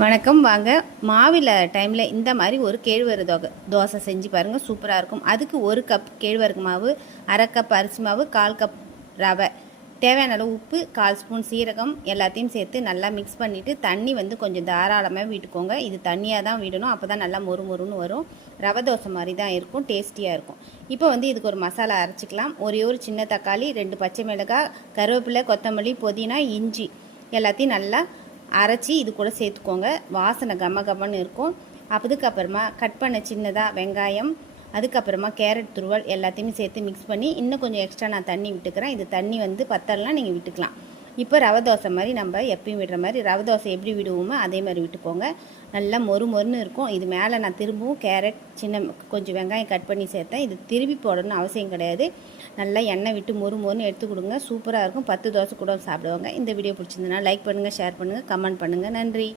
வணக்கம். வாங்க மாவில டைமில் இந்த மாதிரி ஒரு கேழ்வரகு தோசை செஞ்சு பாருங்கள், சூப்பராக இருக்கும். அதுக்கு 1 கப் கேழ்வரகு மாவு, 1/2 கப் அரிசி மாவு, 1/4 கப் ரவை, தேவையான அளவு உப்பு, 1/4 ஸ்பூன் சீரகம் எல்லாத்தையும் சேர்த்து நல்லா மிக்ஸ் பண்ணிவிட்டு தண்ணி கொஞ்சம் தாராளமாக விட்டுக்கோங்க. இது தண்ணியாக தான் விடணும், அப்போ தான் நல்லா மொறு மொறுன்னு வரும். ரவை தோசை மாதிரி தான் இருக்கும், டேஸ்டியாக இருக்கும். இப்போ இதுக்கு ஒரு மசாலா அரைச்சிக்கலாம். ஒரே ஒரு சின்ன தக்காளி, 2 பச்சை மிளகாய், கருவேப்பிலை, கொத்தமல்லி, புதினா, இஞ்சி எல்லாத்தையும் நல்லா அரைச்சி இது கூட சேர்த்துக்கோங்க. வாசனை கமன்னு இருக்கும். அதுக்கப்புறமா கட் பண்ண சின்னதாக வெங்காயம், அதுக்கப்புறமா கேரட் துருவல் எல்லாத்தையுமே சேர்த்து மிக்ஸ் பண்ணி இன்னும் கொஞ்சம் எக்ஸ்ட்ரா நான் தண்ணி விட்டுக்கிறேன். இது தண்ணி பத்தலைனா நீங்கள் விட்டுக்கலாம். இப்போ ரவை தோசை மாதிரி நம்ம எப்பயும் விடுற மாதிரி ரவை தோசை எப்படி விடுவோமோ அதே மாதிரி விட்டுக்கோங்க. நல்லா மொறு மொறுன்னு இருக்கும். இது மேலே நான் திரும்பவும் கேரட் கொஞ்சம் வெங்காயம் கட் பண்ணி சேர்த்தேன். இது திருப்பி போடணும்னு அவசியம் கிடையாது. நல்லா எண்ணெய் விட்டு மொறு மொறுன்னு எடுத்து கொடுங்க, சூப்பராக இருக்கும். 10 தோசை கூட சாப்பிடுவாங்க. இந்த வீடியோ பிடிச்சிருந்ததுன்னா லைக் பண்ணுங்கள், ஷேர் பண்ணுங்கள், கமெண்ட் பண்ணுங்கள். நன்றி.